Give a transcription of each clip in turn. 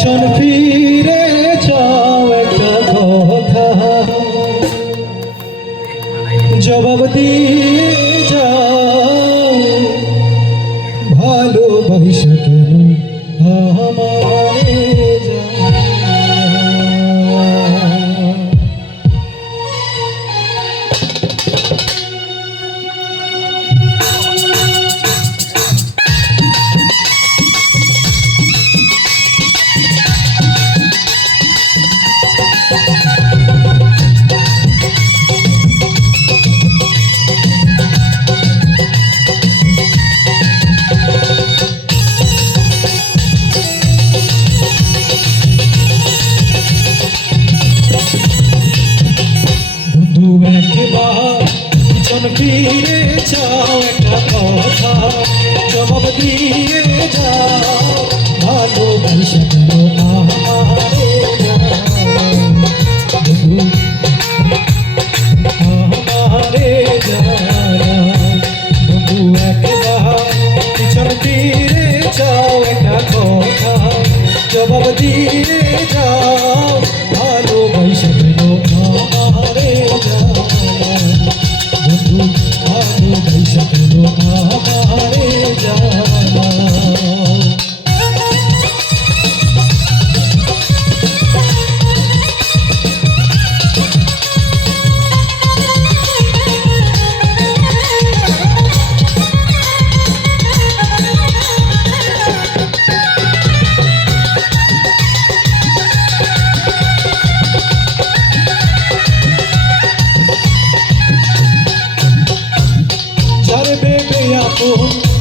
পিছন ফিরে চাও একটা কথা জবাব দিয়ে যাও ভালোবাসা কেন আমারে পিছন ফিরে চাও একটা কথা জবাব দিয়ে যাও ভালোবাসা কেন আমারে আমারে বন্ধু একবার পিছন ফিরে চাও একটা কথা জবাব দিয়ে যাও ভালোবাসা কেন আমারে ভালোবাসা কেন আমারে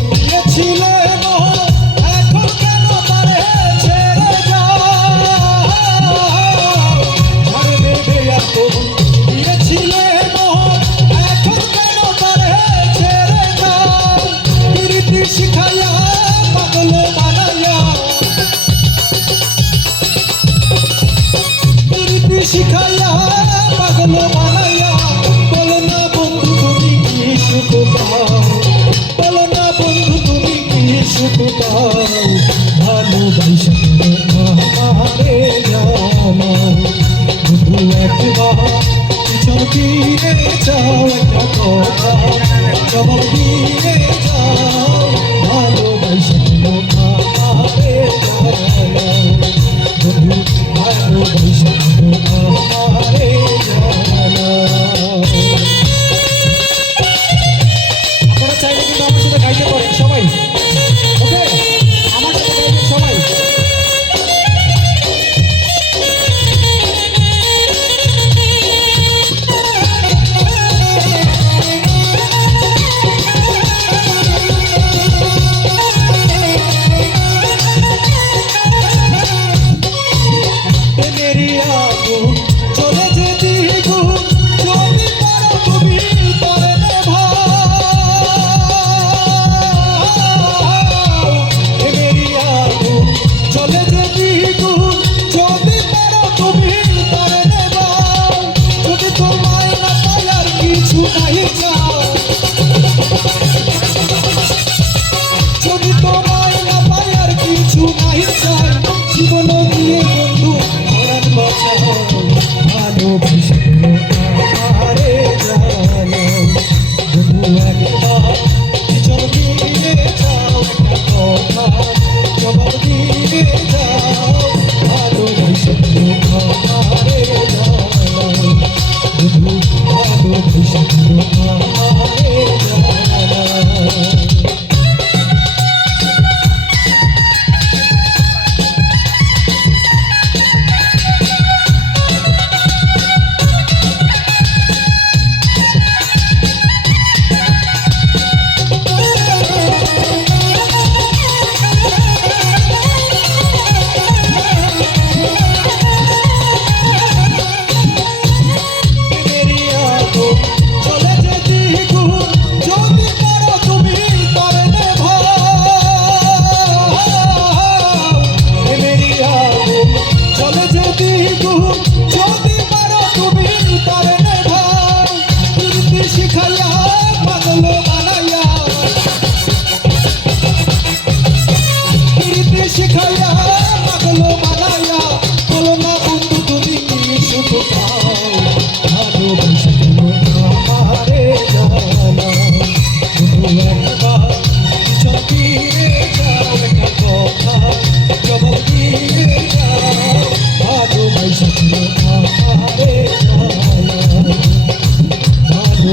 দিয়েছিলে এখন কেন পারে ছেড়ে যাও দিয়েছিলে এখন কেন পারে ছেড়ে যাও প্রীতি শিখাইয়া পাগল বানাইয়া প্রীতি শিখাইয়া পাগল বানাইয়া বলো না বন্ধু তুমি কি সুখ পাও সুখ পাও ভালোবাসা আমারে জানাও বন্ধু একবার পিছন ফিরে চাও একটা কথা জবাব দিয়ে যাও ভালোবাসা আমারে জানাও বন্ধু ভালোবাসা আমারে জানাও। আপনারা চাইলে কিন্তু আমার সাথে গাইতে পারেন সবাই।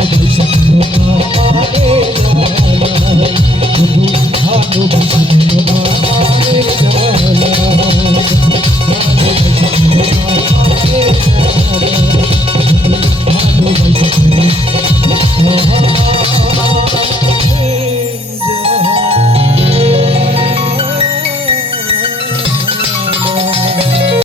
ভালোবাসা কেন আমারে জানাই বন্ধু ভালোবাসা কেন